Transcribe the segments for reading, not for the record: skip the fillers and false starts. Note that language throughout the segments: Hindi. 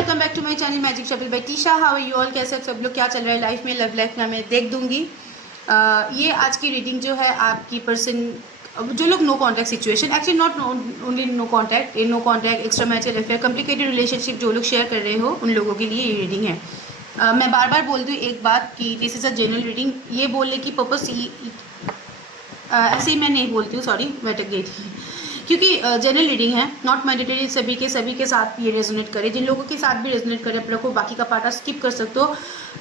Welcome back to my channel magic shuffle by Tisha. How are you all? कैसे सब लोग, क्या चल रहा है लाइफ में, लव लाइफ में, मैं देख दूंगी। ये आज की रीडिंग जो है आपकी पर्सन जो लोग no contact situation, actually not only no contact, no contact, extra marital affair, complicated relationship जो लोग शेयर कर रहे हो उन लोगों के लिए ये रीडिंग है। मैं बार बार बोलती हूँ एक बात कि this is a general reading. ये बोलने की पर्पस ऐसे ही मैं नहीं बोलती हूँ, सॉरी मैं अटक गई थी, क्योंकि जनरल रीडिंग है, नॉट मैंडेटरी सभी के साथ ये रेजोनेट करे। जिन लोगों के साथ भी रेजोनेट करे आप रखो, बाकी का पार्ट स्किप कर सकते हो।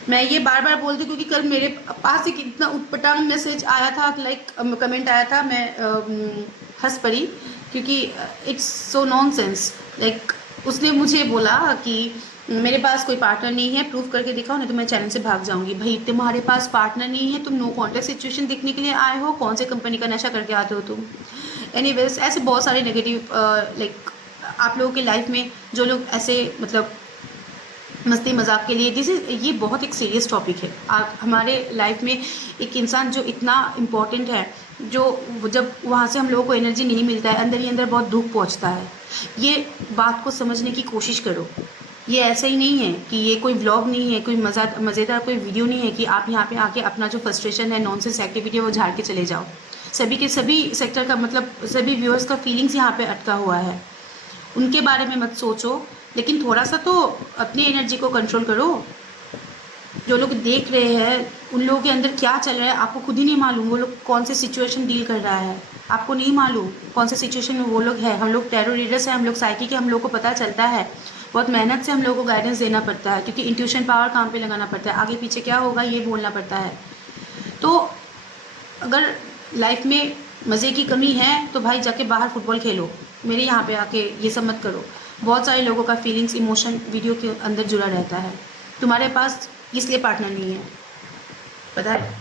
मैं ये बार बार बोलती हूँ क्योंकि कल मेरे पास एक इतना उटपटांग मैसेज आया था, लाइक कमेंट आया था, मैं हंस पड़ी क्योंकि इट्स सो नॉनसेंस। लाइक उसने मुझे बोला कि मेरे पास कोई पार्टनर नहीं है, प्रूफ करके दिखाओ नहीं तो मैं चैनल से भाग जाऊंगी। भाई तुम्हारे पास पार्टनर नहीं है, तुम नो कॉन्टैक्ट सिचुएशन देखने के लिए आए हो? कौन से कंपनी का नशा करके आते हो तुम? एनीवेज ऐसे बहुत सारे नेगेटिव लाइक आप लोगों की लाइफ में जो लोग ऐसे मतलब मस्ती मजाक के लिए, दिस इज ये बहुत एक सीरियस टॉपिक है। आप हमारे लाइफ में एक इंसान जो इतना इम्पोर्टेंट है, जो जब वहाँ से हम लोगों को एनर्जी नहीं मिलता है, अंदर ही अंदर बहुत दुख पहुँचता है। ये बात को समझने की कोशिश करो। ये ऐसा ही नहीं है कि ये कोई व्लॉग नहीं है, कोई मज़ेदार कोई वीडियो नहीं है कि आप यहाँ पे आके अपना जो फ्रस्ट्रेशन है, नॉनसेंस एक्टिविटी है, वो झाड़ के चले जाओ। सभी के सभी सेक्टर का मतलब सभी व्यूअर्स का फीलिंग्स यहाँ पे अटका हुआ है। उनके बारे में मत सोचो, लेकिन थोड़ा सा तो अपनी एनर्जी को कंट्रोल करो। जो लोग देख रहे हैं उन लोगों के अंदर क्या चल रहा है आपको खुद ही नहीं मालूम। वो लोग कौन से सिचुएशन डील कर रहा है आपको नहीं मालूम, कौन से सिचुएशन में वो लोग है। हम लोग टैरो रीडर्स हैं, हम लोग साइकी के, हम लोग को पता चलता है। बहुत मेहनत से हम लोगों को गाइडेंस देना पड़ता है, क्योंकि इंट्यूशन पावर काम पे लगाना पड़ता है। आगे पीछे क्या होगा ये बोलना पड़ता है। तो अगर लाइफ में मज़े की कमी है तो भाई जाके बाहर फुटबॉल खेलो, मेरे यहाँ पे आके ये सब मत करो। बहुत सारे लोगों का फीलिंग्स इमोशन वीडियो के अंदर जुड़ा रहता है। तुम्हारे पास इसलिए पार्टनर नहीं है, पता है,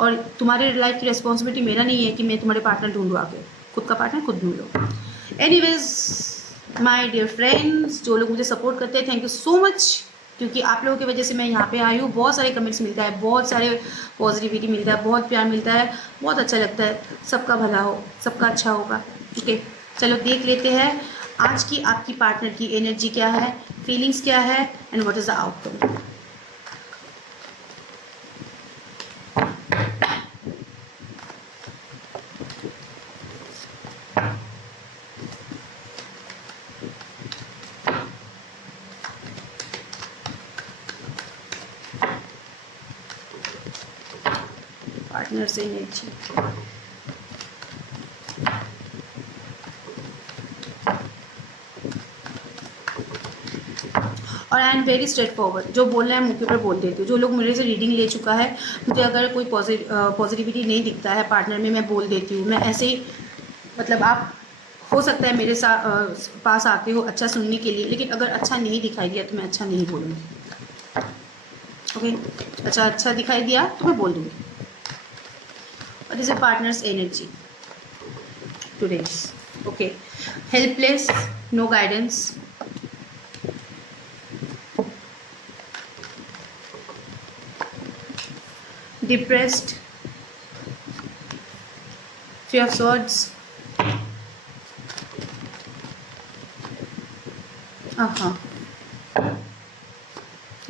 और तुम्हारे लाइफ की रिस्पॉन्सिबिलिटी मेरा नहीं है कि मैं तुम्हारे पार्टनर ढूंढूँ। आके खुद का पार्टनर खुद ढूंढ लो। एनीवेज माय डियर फ्रेंड्स, जो लोग मुझे सपोर्ट करते हैं, थैंक यू सो मच, क्योंकि आप लोगों की वजह से मैं यहाँ पे आई हूँ। बहुत सारे कमेंट्स मिलता है, बहुत सारे पॉजिटिविटी मिलता है, बहुत प्यार मिलता है, बहुत अच्छा लगता है। सबका भला हो, सबका अच्छा होगा। ठीक है, चलो देख लेते हैं आज की आपकी पार्टनर की एनर्जी क्या है, फीलिंग्स क्या है, and what is the outcome. Partner से एनर्जी, और I am very straight forward, जो बोलना है मुँह के ऊपर बोल देती हूँ। जो लोग मेरे से रीडिंग ले चुका है, मुझे अगर कोई पॉजिटिविटी नहीं दिखता है पार्टनर में, मैं बोल देती हूँ। मैं ऐसे ही मतलब आप हो सकता है मेरे साथ पास आते हो अच्छा सुनने के लिए, लेकिन अगर अच्छा नहीं दिखाई दिया तो मैं अच्छा नहीं बोलूँगी। ओके, अच्छा दिखाई दिया तो मैं बोल दूँगी। What is your partner's energy today? Okay, helpless, no guidance, depressed, fear of swords,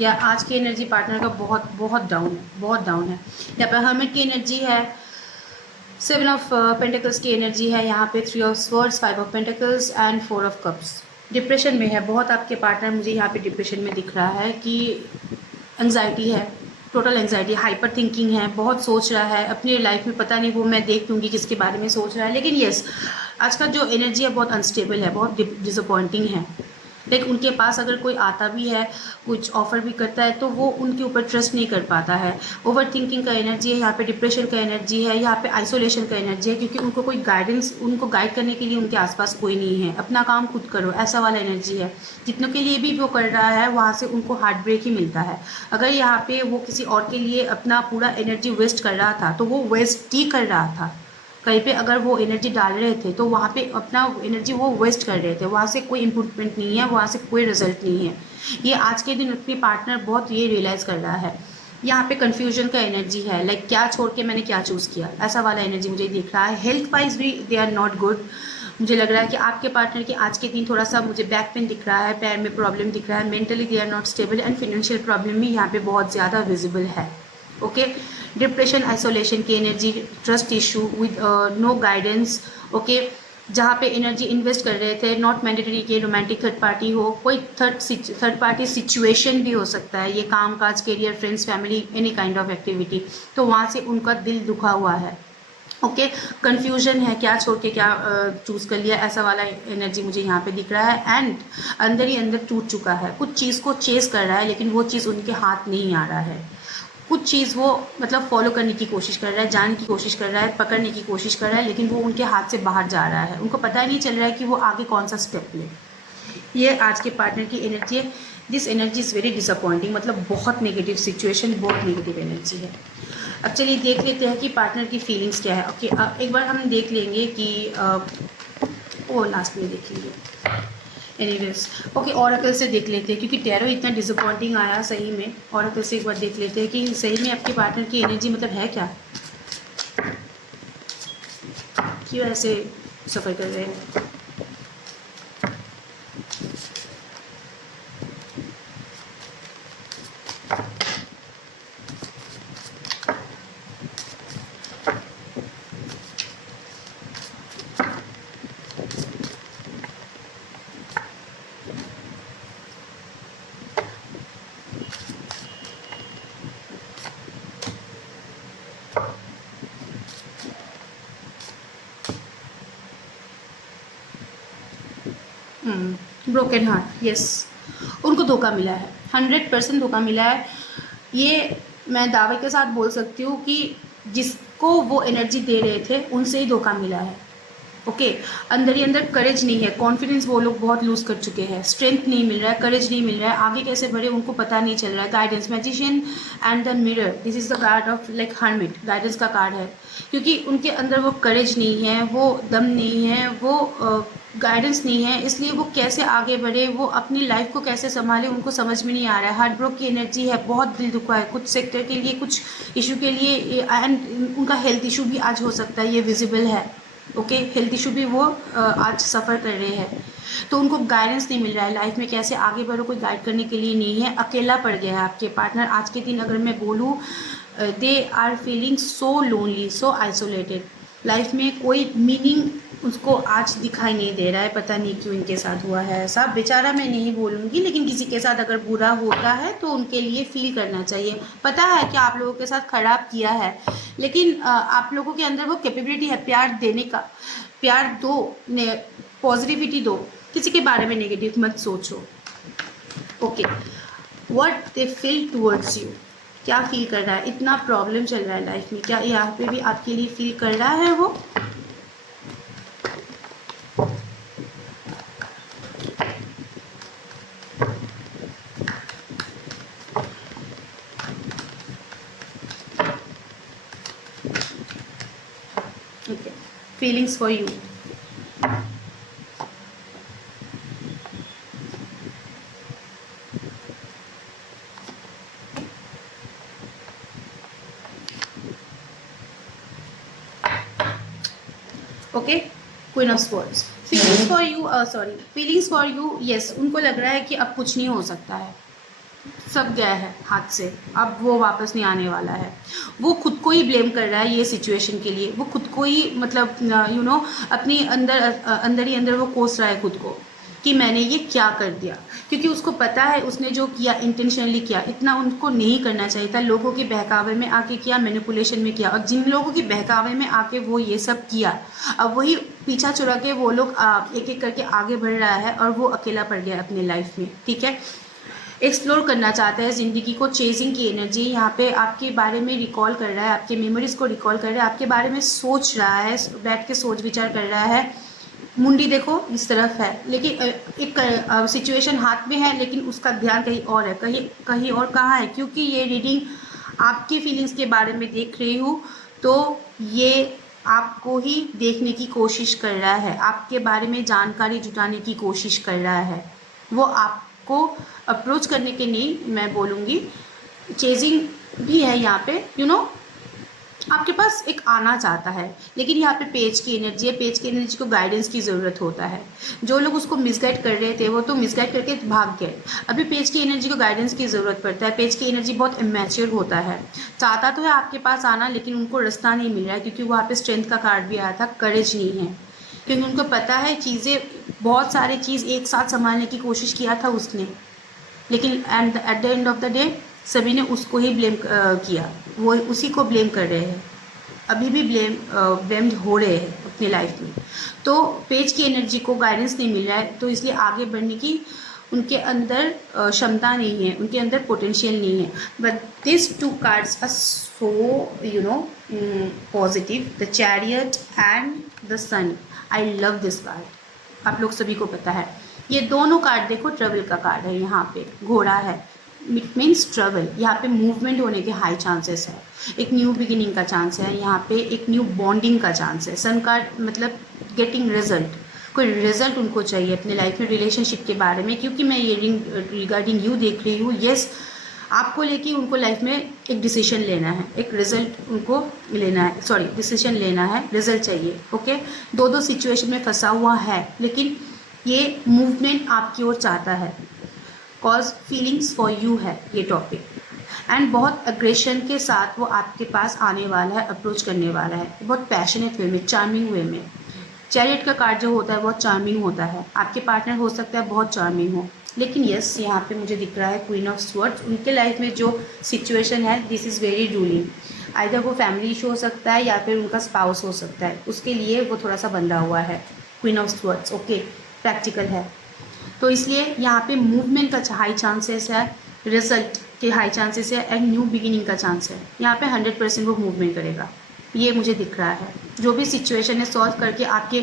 या आज की एनर्जी पार्टनर का बहुत डाउन है, बहुत डाउन है। यहाँ पे हर्मिट की एनर्जी है, 7 ऑफ पेंटिकल्स की एनर्जी है, यहाँ पे 3 of swords, 5 of pentacles and 4 of cups. Depression में है बहुत आपके पार्टनर, मुझे यहाँ पे डिप्रेशन में दिख रहा है कि एंग्जाइटी है, टोटल एंग्जाइटी, हाइपर थिंकिंग है, बहुत सोच रहा है अपनी लाइफ में। पता नहीं वो मैं देख लूँगी किसके बारे में सोच रहा है, लेकिन येस आज का जो एनर्जी है बहुत अनस्टेबल है, बहुत डिसअपॉइंटिंग है। लाइक उनके पास अगर कोई आता भी है, कुछ ऑफर भी करता है, तो वो उनके ऊपर ट्रस्ट नहीं कर पाता है। ओवर थिंकिंग का एनर्जी है यहाँ पे, डिप्रेशन का एनर्जी है यहाँ पे, आइसोलेशन का एनर्जी है, क्योंकि उनको कोई गाइडेंस, उनको गाइड करने के लिए उनके आसपास कोई नहीं है। अपना काम खुद करो, ऐसा वाला एनर्जी है। जितनों के लिए भी वो कर रहा है वहाँ से उनको हार्ट ब्रेक ही मिलता है। अगर यहाँ पे वो किसी और के लिए अपना पूरा एनर्जी वेस्ट कर रहा था तो वो वेस्ट ही कर रहा था। कहीं पे अगर वो एनर्जी डाल रहे थे तो वहाँ पे अपना एनर्जी वो वेस्ट कर रहे थे, वहाँ से कोई इम्प्रूवमेंट नहीं है, वहाँ से कोई रिजल्ट नहीं है। ये आज के दिन अपनी पार्टनर बहुत ये रियलाइज़ कर रहा है। यहाँ पे कन्फ्यूजन का एनर्जी है, लाइक क्या छोड़ के मैंने क्या चूज़ किया, ऐसा वाला एनर्जी मुझे दिख रहा है। हेल्थ वाइज भी दे आर नॉट गुड, मुझे लग रहा है कि आपके पार्टनर की आज के दिन थोड़ा सा मुझे बैक पेन दिख रहा है, पैर में प्रॉब्लम दिख रहा है, mentally they are not stable and financial problem भी यहाँ पे बहुत ज़्यादा विजिबल है। ओके, डिप्रेशन, आइसोलेशन की energy, trust issue with no guidance. Okay, जहाँ पे एनर्जी इन्वेस्ट कर रहे थे, नॉट मैंडेटरी कि रोमांटिक थर्ड पार्टी हो, कोई थर्ड पार्टी सिचुएशन भी हो सकता है, ये काम काज, career, friends, family, any kind of activity, तो वहाँ से उनका दिल दुखा हुआ है। ओके, कन्फ्यूजन है, क्या छोड़ के क्या चूज़ कर लिया, ऐसा वाला एनर्जी मुझे यहाँ पे दिख रहा है। एंड अंदर ही अंदर टूट चुका है, कुछ चीज़ को चेस कर रहा है लेकिन वो चीज़ उनके हाथ नहीं आ रहा है, कुछ चीज़ वो मतलब फॉलो करने की कोशिश कर रहा है, जानने की कोशिश कर रहा है, पकड़ने की कोशिश कर रहा है, लेकिन वो उनके हाथ से बाहर जा रहा है, उनको पता ही नहीं चल रहा है कि वो आगे कौन सा स्टेप ले। ये आज के पार्टनर की एनर्जी है। This energy is very disappointing, मतलब बहुत नेगेटिव सिचुएशन, बहुत नेगेटिव एनर्जी है। अब चलिए देख लेते हैं कि पार्टनर की फीलिंग्स क्या है। ओके, अब एक बार हम देख लेंगे कि वो लास्ट में देख लेंगे। एनीवेज, ओके, ऑरेकल से देख लेते हैं क्योंकि टैरो इतना डिसअपॉइंटिंग आया सही में। ऑरेकल से एक बार देख लेते हैं कि सही में आपके पार्टनर की एनर्जी मतलब है क्या, क्यों ऐसे सफ़र कर रहे हैं। ब्रोकन हार्ट, यस, उनको धोखा मिला है, 100% धोखा मिला है। ये मैं दावे के साथ बोल सकती हूँ कि जिसको वो एनर्जी दे रहे थे उनसे ही धोखा मिला है। ओके, अंदर ही अंदर करेज नहीं है, कॉन्फिडेंस वो लोग बहुत लूज़ कर चुके हैं, स्ट्रेंथ नहीं मिल रहा है, करेज नहीं मिल रहा है, आगे कैसे बढ़े उनको पता नहीं चल रहा है। Guidance, magician and the mirror, this is the card of like hermit, guidance का कार्ड है, क्योंकि उनके अंदर वो करेज नहीं है, वो दम नहीं है, वो गाइडेंस नहीं है, इसलिए वो कैसे आगे बढ़े, वो अपनी लाइफ को कैसे संभाले उनको समझ में नहीं आ रहा है। हार्ट ब्रोक की एनर्जी है, बहुत दिल दुखा है कुछ सेक्टर के लिए, कुछ इशू के लिए, एंड उनका हेल्थ इशू भी आज हो सकता है, ये विजिबल है। ओके, हेल्थ इशू भी वो आज सफ़र कर रहे हैं, तो उनको गाइडेंस नहीं मिल रहा है, लाइफ में कैसे आगे बढ़ो कोई गाइड करने के लिए नहीं है, अकेला पड़ गया है आपके पार्टनर। आज के दिन अगर मैं बोलूँ, they are feeling so lonely, so isolated, life में कोई मीनिंग उसको आज दिखाई नहीं दे रहा है, पता नहीं क्यों इनके साथ हुआ है ऐसा। बेचारा मैं नहीं बोलूँगी, लेकिन किसी के साथ अगर बुरा होता है तो उनके लिए फील करना चाहिए। पता है कि आप लोगों के साथ ख़राब किया है, लेकिन आप लोगों के अंदर वो कैपेबिलिटी है प्यार देने का, प्यार दो, पॉजिटिविटी दो, किसी के बारे में नेगेटिव मत सोचो। Okay, what they feel towards you, क्या फील कर रहा है, इतना प्रॉब्लम चल रहा है लाइफ में, क्या यहाँ पे भी आपके लिए फील कर रहा है वो। Okay, feelings for you, okay, queen of swords, feelings for you, sorry, feelings for you, yes, उनको लग रहा है कि अब कुछ नहीं हो सकता है, सब गया है हाथ से, अब वो वापस नहीं आने वाला है। वो खुद को ही ब्लेम कर रहा है ये सिचुएशन के लिए, वो खुद को ही मतलब अपनी अंदर ही अंदर वो कोस रहा है खुद को कि मैंने ये क्या कर दिया, क्योंकि उसको पता है उसने जो किया इंटेंशनली किया, इतना उनको नहीं करना चाहिए था, लोगों के बहकावे में आके किया, मैनिपुलेशन में किया, और जिन लोगों के बहकावे में आके वो ये सब किया, अब वही पीछा छुड़ा के वो लोग एक एक करके आगे बढ़ रहा है और वो अकेला पड़ गया अपनी लाइफ में। ठीक है, एक्सप्लोर करना चाहता है ज़िंदगी को, चेजिंग की एनर्जी यहाँ पे आपके बारे में रिकॉल कर रहा है, आपके मेमोरीज़ को रिकॉल कर रहा है, आपके बारे में सोच रहा है, बैठ के सोच विचार कर रहा है। मुंडी देखो इस तरफ है, लेकिन एक सिचुएशन हाथ में है, लेकिन उसका ध्यान कहीं और है, कहीं कहीं और कहाँ है, क्योंकि ये रीडिंग आपकी फीलिंग्स के बारे में देख रही हूँ, तो ये आपको ही देखने की कोशिश कर रहा है, आपके बारे में जानकारी जुटाने की कोशिश कर रहा है, वो आपको अप्रोच करने के नहीं मैं बोलूँगी, चेजिंग भी है यहाँ पे, आपके पास एक आना चाहता है, लेकिन यहाँ पे पेज की एनर्जी है, पेज की एनर्जी को गाइडेंस की ज़रूरत होता है। जो लोग उसको मिसगाइड कर रहे थे वो तो मिसगाइड करके भाग गए। अभी पेज की एनर्जी को गाइडेंस की ज़रूरत पड़ता है। पेज की एनर्जी बहुत इमेच्योर होता है, चाहता तो है आपके पास आना, लेकिन उनको रास्ता नहीं मिल रहा है, क्योंकि वहाँ पे स्ट्रेंथ का कार्ड भी आया था, करेज नहीं है, क्योंकि उनको पता है चीज़ें, बहुत सारी चीज़ एक साथ संभालने की कोशिश किया था उसने, लेकिन at the end of the day सभी ने उसको ही ब्लेम किया, वो उसी को ब्लेम कर रहे हैं, अभी भी ब्लेम्ड हो रहे हैं अपनी लाइफ में। तो पेज की एनर्जी को गाइडेंस नहीं मिल रहा है, तो इसलिए आगे बढ़ने की उनके अंदर क्षमता नहीं है, उनके अंदर पोटेंशियल नहीं है। But this two cards are so positive, the chariot and the sun. I love this card, आप लोग सभी को पता है। ये दोनों कार्ड देखो, ट्रेवल का कार्ड है, यहाँ पे घोड़ा है, इट मीन्स ट्रेवल। यहाँ पे मूवमेंट होने के हाई चांसेस है, एक न्यू बिगिनिंग का चांस है, यहाँ पे एक न्यू बॉन्डिंग का चांस है। सन कार्ड मतलब गेटिंग रिजल्ट, कोई रिजल्ट उनको चाहिए अपने लाइफ में रिलेशनशिप के बारे में, क्योंकि मैं ये रिगार्डिंग यू देख रही हूँ। येस, आपको लेके उनको लाइफ में एक डिसीजन लेना है, एक रिजल्ट उनको लेना है, सॉरी डिसीजन लेना है, रिजल्ट चाहिए। ओके, दो सिचुएशन में फंसा हुआ है, लेकिन ये मूवमेंट आपकी ओर चाहता है, कॉज फीलिंग्स फॉर यू है ये टॉपिक, एंड बहुत अग्रेशन के साथ वो आपके पास आने वाला है, अप्रोच करने वाला है, बहुत पैशनेट वे में, चार्मिंग वे में। चैरियट का कार्ड जो होता है बहुत चार्मिंग होता है, आपके पार्टनर हो सकता है बहुत चार्मिंग हो, लेकिन यस यहाँ पे मुझे दिख रहा है क्वीन ऑफ स्वॉर्ड्स। उनके लाइफ में जो सिचुएशन है, this is very ruling, either वो फैमिली इशू हो सकता है या फिर उनका स्पाउस हो सकता है, उसके लिए वो थोड़ा सा बंधा हुआ है। Queen of swords okay, practical है, तो इसलिए यहाँ पे मूवमेंट का हाई चांसेस है, रिजल्ट के हाई चांसेस है, एंड न्यू बिगिनिंग का चांस है। यहाँ पे 100% वो मूवमेंट करेगा, ये मुझे दिख रहा है। जो भी सिचुएशन है सॉल्व करके आपके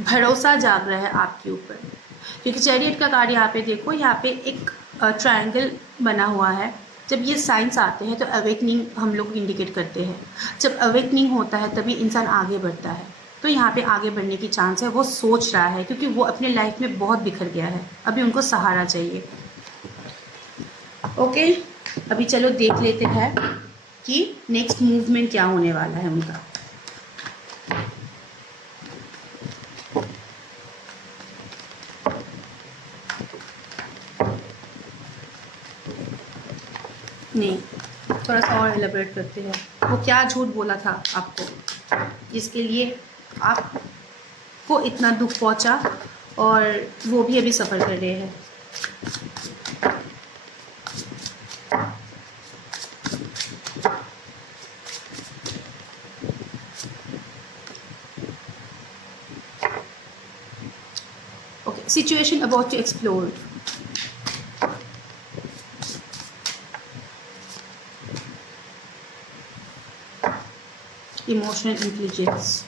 भरोसा जाग रहा है आपके ऊपर, क्योंकि चैरियट का कार्ड यहाँ पे देखो, यहाँ पे एक ट्रायंगल बना हुआ है। जब ये साइंस आते हैं तो अवेकनिंग हम लोग इंडिकेट करते हैं, जब अवेकनिंग होता है तभी इंसान आगे बढ़ता है। तो यहाँ पे आगे बढ़ने की चांस है, वो सोच रहा है, क्योंकि वो अपने लाइफ में बहुत बिखर गया है, अभी उनको सहारा चाहिए। ओके, अभी चलो देख लेते हैं कि नेक्स्ट मूवमेंट क्या होने वाला है उनका। नहीं, थोड़ा सा और एलेबरेट करते हैं, वो क्या झूठ बोला था आपको, जिसके लिए आपको इतना दुख पहुंचा, और वो भी अभी सफ़र कर रहे हैं। Okay, situation about to explore. Emotional intelligence,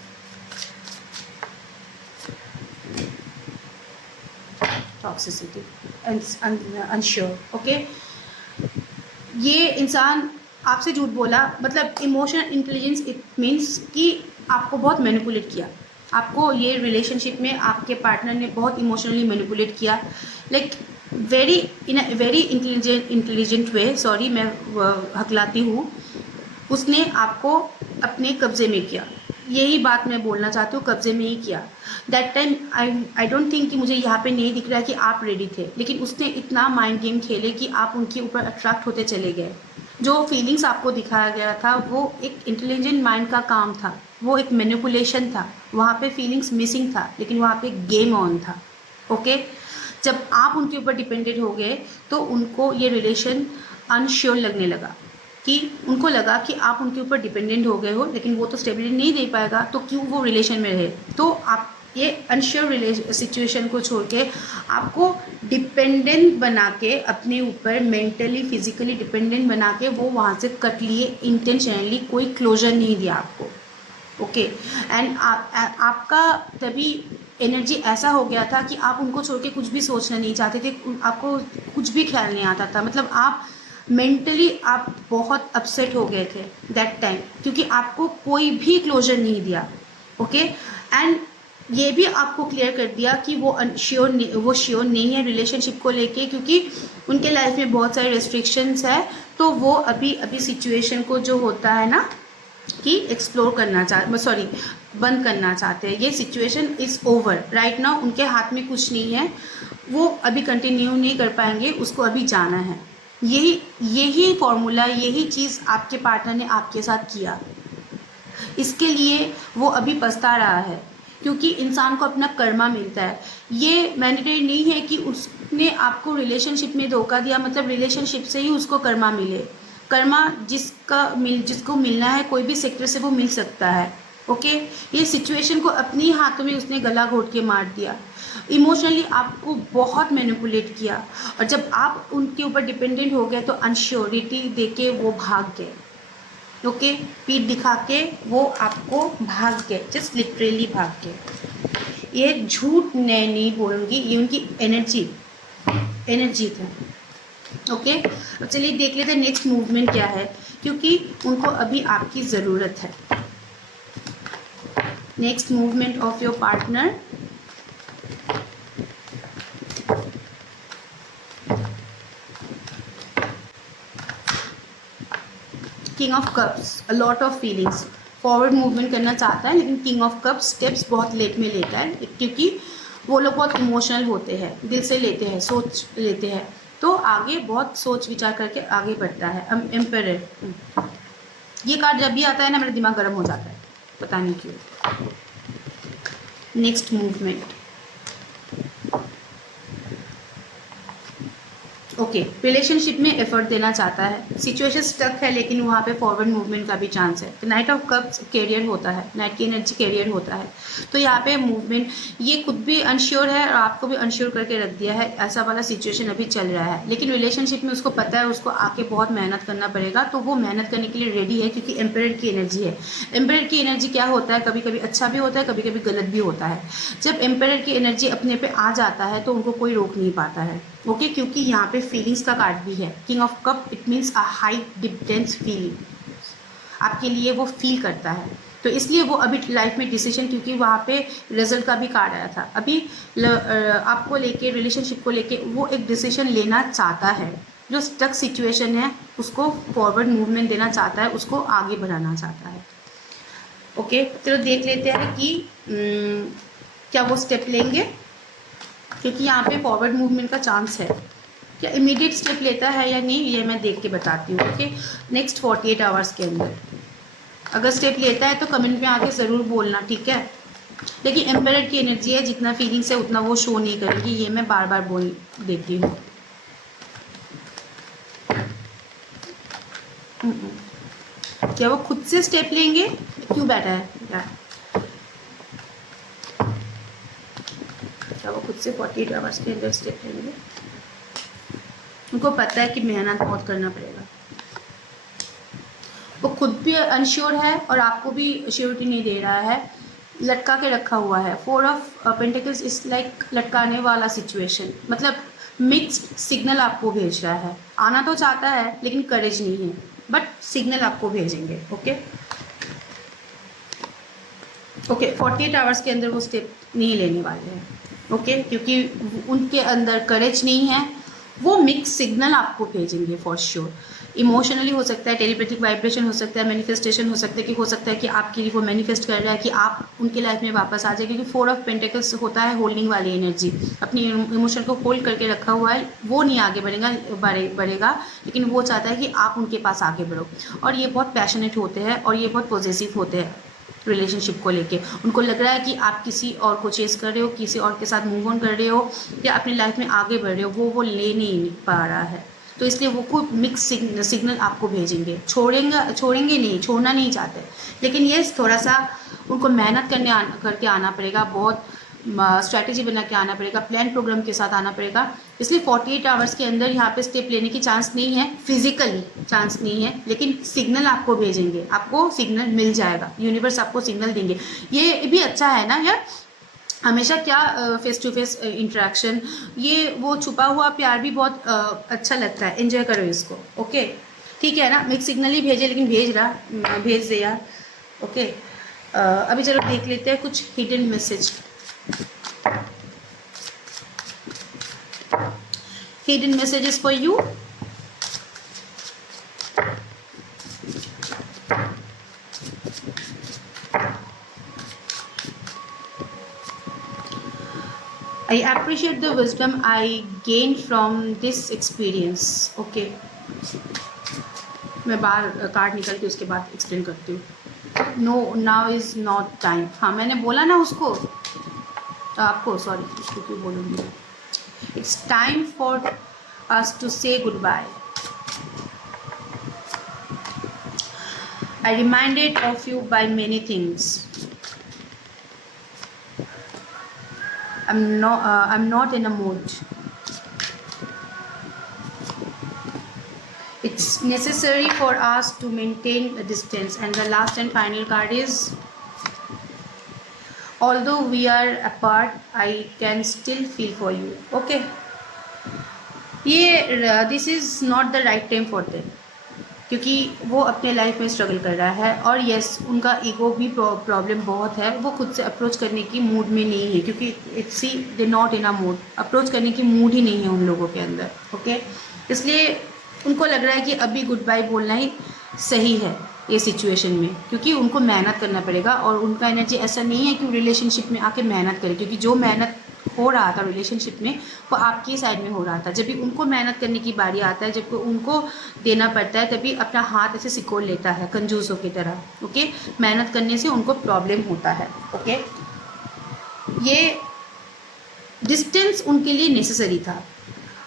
toxicity, unsure. Okay, ये इंसान आपसे झूठ बोला, मतलब इमोशनल इंटेलिजेंस इट मीन्स कि आपको बहुत मैनिपुलेट किया, आपको ये रिलेशनशिप में आपके पार्टनर ने बहुत इमोशनली मैनिपुलेट किया, like very in a very intelligent way, sorry मैं हकलाती हूँ, उसने आपको अपने कब्जे में किया, यही बात मैं बोलना चाहती हूँ, कब्जे में ही किया। That time I don't think कि मुझे यहाँ पे नहीं दिख रहा कि आप रेडी थे, लेकिन उसने इतना माइंड गेम खेले कि आप उनके ऊपर अट्रैक्ट होते चले गए। जो फीलिंग्स आपको दिखाया गया था वो एक इंटेलिजेंट माइंड का काम था, वो एक मैनिपुलेशन था, वहाँ पे फीलिंग्स मिसिंग था, लेकिन वहाँ पे गेम ऑन था। ओके, जब आप उनके ऊपर डिपेंडेंट हो गए तो उनको ये रिलेशन अनश्योर लगने लगा, कि उनको लगा कि आप उनके ऊपर डिपेंडेंट हो गए हो, लेकिन वो तो स्टेबिलिटी नहीं दे पाएगा, तो क्यों वो रिलेशन में रहे। तो आप ये अनश्योर सिचुएशन को छोड़ के आपको डिपेंडेंट बना के, अपने ऊपर मेंटली फिजिकली डिपेंडेंट बना के वो वहाँ से कट लिए इंटेंशनली, कोई क्लोजर नहीं दिया आपको। ओके, एंड आपका तभी एनर्जी ऐसा हो गया था कि आप उनको छोड़ के कुछ भी सोचना नहीं चाहते थे, आपको कुछ भी ख्याल नहीं आता था, मतलब आप मेंटली आप बहुत अपसेट हो गए थे दैट टाइम, क्योंकि आपको कोई भी क्लोजर नहीं दिया। ओके, एंड ये भी आपको क्लियर कर दिया कि वो श्योर नहीं है रिलेशनशिप को लेके, क्योंकि उनके लाइफ में बहुत सारे रेस्ट्रिक्शंस है। तो वो अभी सिचुएशन को जो होता है ना कि एक्सप्लोर करना बंद करना चाहते हैं। ये situation is over right now, उनके हाथ में कुछ नहीं है, वो अभी कंटिन्यू नहीं कर पाएंगे, उसको अभी जाना है। यही फॉर्मूला, यही चीज़ आपके पार्टनर ने आपके साथ किया, इसके लिए वो अभी पछता रहा है, क्योंकि इंसान को अपना कर्मा मिलता है। ये मैंडेटरी नहीं है कि उसने आपको रिलेशनशिप में धोखा दिया मतलब रिलेशनशिप से ही उसको कर्मा मिले। कर्मा जिसको मिलना है कोई भी सेक्टर से वो मिल सकता है। ओके, ये सिचुएशन को अपने ही हाथों में उसने गला घोट के मार दिया, इमोशनली आपको बहुत मैनिपुलेट किया, और जब आप उनके ऊपर डिपेंडेंट हो गए तो अनश्योरिटी देके वो भाग गए। ओके, पीठ दिखा के वो आपको भाग गए, जस्ट लिटरली भाग गए। ये झूठ मैं नहीं बोलूँगी, ये उनकी एनर्जी था। ओके, अब चलिए देख लेते हैं नेक्स्ट मूवमेंट क्या है, क्योंकि उनको अभी आपकी ज़रूरत है। Next movement of your partner, king of cups, a lot of feelings, forward movement करना चाहता है लेकिन किंग ऑफ कप्स स्टेप्स बहुत लेट में लेता है, क्योंकि वो लोग बहुत इमोशनल होते हैं, दिल से लेते हैं, सोच लेते हैं, तो आगे बहुत सोच विचार करके आगे बढ़ता है। एम्परर, ये कार्ड जब भी आता है ना मेरा दिमाग गर्म हो जाता है, पता नहीं क्यों। नेक्स्ट मूवमेंट, ओके, रिलेशनशिप में एफर्ट देना चाहता है, सिचुएशन स्टक है लेकिन वहाँ पे फॉरवर्ड मूवमेंट का भी चांस है। तो नाइट ऑफ कप्स कैरियर होता है, नाइट की एनर्जी कैरियर होता है, तो यहाँ पे मूवमेंट, ये खुद भी अनश्योर है और आपको भी अनश्योर करके रख दिया है, ऐसा वाला सिचुएशन अभी चल रहा है। लेकिन रिलेशनशिप में उसको पता है उसको आके बहुत मेहनत करना पड़ेगा, तो वो मेहनत करने के लिए रेडी है, क्योंकि एम्परर की एनर्जी है। एम्परर की एनर्जी क्या होता है, कभी कभी अच्छा भी होता है, कभी कभी गलत भी होता है। जब एम्परर की एनर्जी अपने पे आ जाता है तो उनको कोई रोक नहीं पाता है। ओके, क्योंकि यहाँ पे फीलिंग्स का कार्ड भी है, king of cup, it means a high dependence feeling, आपके लिए वो फील करता है, तो इसलिए वो अभी लाइफ में डिसीजन, क्योंकि वहाँ पे रिजल्ट का भी कार्ड आया था, अभी आपको लेके, रिलेशनशिप को लेके वो एक डिसीजन लेना चाहता है, जो स्टक सिचुएशन है उसको फॉरवर्ड मूवमेंट देना चाहता है, उसको आगे बढ़ाना चाहता है। ओके, चलो देख लेते हैं कि क्या वो स्टेप लेंगे, क्योंकि यहाँ पे फॉरवर्ड मूवमेंट का चांस है। क्या इमीडिएट स्टेप लेता है या नहीं, ये मैं देख के बताती हूँ। ओके, नेक्स्ट 48 आवर्स के अंदर अगर स्टेप लेता है तो कमेंट में आके ज़रूर बोलना, ठीक है। लेकिन एम्परर की एनर्जी है, जितना फीलिंग्स है उतना वो शो नहीं करेगी, ये मैं बार बार बोल देती हूँ। क्या वो खुद से स्टेप लेंगे, क्यों बैठा है क्या वो खुद से 48 आवर्स के अंदर स्टेप लेंगे? उनको पता है कि मेहनत बहुत करना पड़ेगा, वो खुद भी अनश्योर है और आपको भी श्योरिटी नहीं दे रहा है, लटका के रखा हुआ है। 4 ऑफ पेंटिकल्स इज लाइक लटकाने वाला सिचुएशन, मतलब मिक्स्ड सिग्नल आपको भेज रहा है, आना तो चाहता है लेकिन करेज नहीं है, बट सिग्नल आपको भेजेंगे। ओके, 48 आवर्स के अंदर वो स्टेप नहीं लेने वाले हैं। ओके, क्योंकि उनके अंदर करेज नहीं है, वो मिक्स सिग्नल आपको भेजेंगे फॉर श्योर। इमोशनली हो सकता है, टेलीपैथिक वाइब्रेशन हो सकता है, मैनिफेस्टेशन हो सकता है, कि हो सकता है कि आपके लिए वो मैनिफेस्ट कर रहा है कि आप उनके लाइफ में वापस आ जाए, क्योंकि 4 ऑफ पेंटिकल्स होता है होल्डिंग वाली एनर्जी, अपनी इमोशन को होल्ड करके रखा हुआ है, वो नहीं आगे बढ़ेगा, लेकिन वो चाहता है कि आप उनके पास आगे बढ़ो। और ये बहुत पैशनेट होते हैं और ये बहुत पॉजिटिव होते हैं रिलेशनशिप को लेके, उनको लग रहा है कि आप किसी और को चेस कर रहे हो, किसी और के साथ मूव ऑन कर रहे हो, या अपनी लाइफ में आगे बढ़ रहे हो, वो ले नहीं पा रहा है, तो इसलिए वो कोई मिक्स सिग्नल आपको भेजेंगे। छोड़ेंगे नहीं, छोड़ना नहीं चाहते, लेकिन ये थोड़ा सा उनको मेहनत करके आना पड़ेगा, बहुत स्ट्रैटेजी बना के आना पड़ेगा, प्लान प्रोग्राम के साथ आना पड़ेगा। इसलिए 48 आवर्स के अंदर यहाँ पे स्टेप लेने की चांस नहीं है, फिजिकली चांस नहीं है, लेकिन सिग्नल आपको भेजेंगे, आपको सिग्नल मिल जाएगा, यूनिवर्स आपको सिग्नल देंगे। ये भी अच्छा है ना यार, हमेशा क्या फेस टू फेस इंटरेक्शन, ये वो छुपा हुआ प्यार भी बहुत अच्छा लगता है, एंजॉय करो इसको। ओके, ठीक है ना, मिक्स सिग्नल ही भेजे, लेकिन भेज दे यार। ओके, अभी चलो देख लेते हैं कुछ hidden message Hidden messages for you. I appreciate the wisdom I gained from this experience. Okay, मैं बाहर कार्ड निकल के उसके बाद एक्सप्लेन करती हूँ. No, now is not time. हाँ, मैंने बोला ना उसको, आपको, सॉरी, उसको क्यों बोलूँगी. It's time for us to say goodbye. I reminded of you by many things. I'm not in a mood. It's necessary for us to maintain a distance. And the last and final card is, although we are apart, I can still feel for you. Okay. This is not the right time for them. क्योंकि वो अपने लाइफ में स्ट्रगल कर रहा है, और यस, उनका ईगो भी प्रॉब्लम बहुत है. वो खुद से अप्रोच करने की मूड में नहीं है, क्योंकि it's see they not in a mood. Approach करने की मूड ही नहीं है उन लोगों के अंदर. ओके, इसलिए उनको लग रहा है कि अभी गुड बाय बोलना ही सही है ये सिचुएशन में, क्योंकि उनको मेहनत करना पड़ेगा. और उनका एनर्जी ऐसा नहीं है कि रिलेशनशिप में आके मेहनत करे, क्योंकि जो मेहनत हो रहा था रिलेशनशिप में वो आपकी साइड में हो रहा था. जब भी उनको मेहनत करने की बारी आता है, जब उनको देना पड़ता है, तभी अपना हाथ ऐसे सिकोड़ लेता है कंजूसों की तरह. ओके, मेहनत करने से उनको प्रॉब्लम होता है. ओके, ये डिस्टेंस उनके लिए नेसेसरी था.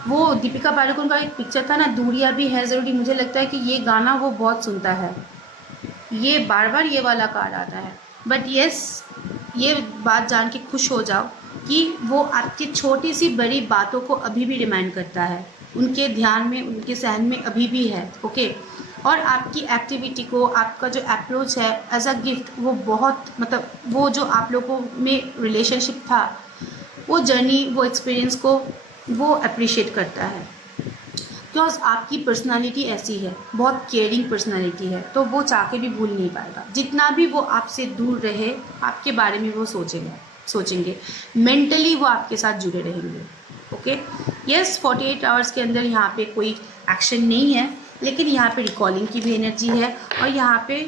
वो दीपिका पादुकोण का एक पिक्चर था ना, दूरियां भी है ज़रूरी. मुझे लगता है कि ये गाना वो बहुत सुनता है. ये बार बार ये वाला कार्ड आता है. बट यस, ये बात जान के खुश हो जाओ कि वो आपकी छोटी सी बड़ी बातों को अभी भी रिमाइंड करता है. उनके ध्यान में, उनके सहन में अभी भी है. ओके, और आपकी एक्टिविटी को, आपका जो अप्रोच है एज अ गिफ्ट, वो बहुत, मतलब वो जो आप लोगों में रिलेशनशिप था, वो जर्नी, वो एक्सपीरियंस को वो अप्रिशिएट करता है. बिकॉज आपकी पर्सनालिटी ऐसी है, बहुत केयरिंग पर्सनालिटी है, तो वो चाह के भी भूल नहीं पाएगा. जितना भी वो आपसे दूर रहे, आपके बारे में वो सोचेंगे. मेंटली वो आपके साथ जुड़े रहेंगे. ओके, यस, 48 आवर्स के अंदर यहाँ पे कोई एक्शन नहीं है, लेकिन यहाँ पे रिकॉलिंग की भी एनर्जी है. और यहाँ पे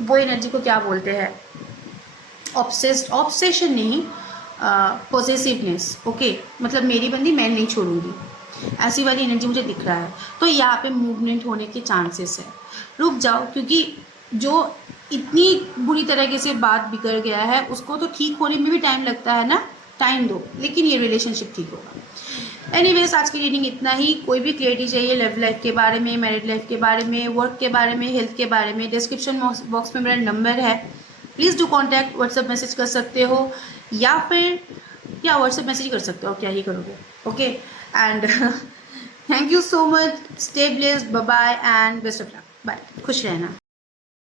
वो एनर्जी को क्या बोलते हैं, ऑब्सेशन नहीं, पॉसेसिवनेस. ओके, मतलब मेरी बंदी मैं नहीं छोड़ूंगी, ऐसी वाली एनर्जी मुझे दिख रहा है. तो यहाँ पे मूवमेंट होने के चांसेस है. रुक जाओ, क्योंकि जो इतनी बुरी तरीके से बात बिगड़ गया है, उसको तो ठीक होने में भी टाइम लगता है ना. टाइम दो, लेकिन ये रिलेशनशिप ठीक होगा. एनीवेज, आज की रीडिंग इतना ही. कोई भी क्लियरिटी चाहिए लव लाइफ के बारे में, मैरिड लाइफ के बारे में, वर्क के बारे में, हेल्थ के बारे में, डिस्क्रिप्शन बॉक्स में मेरा नंबर है. Please do contact. WhatsApp message कर सकते हो, या फिर व्हाट्सएप मैसेज कर सकते हो, क्या ही करोगे. Okay, and thank you so much. Stay blessed. Bye bye and best of luck. Bye. खुश रहना.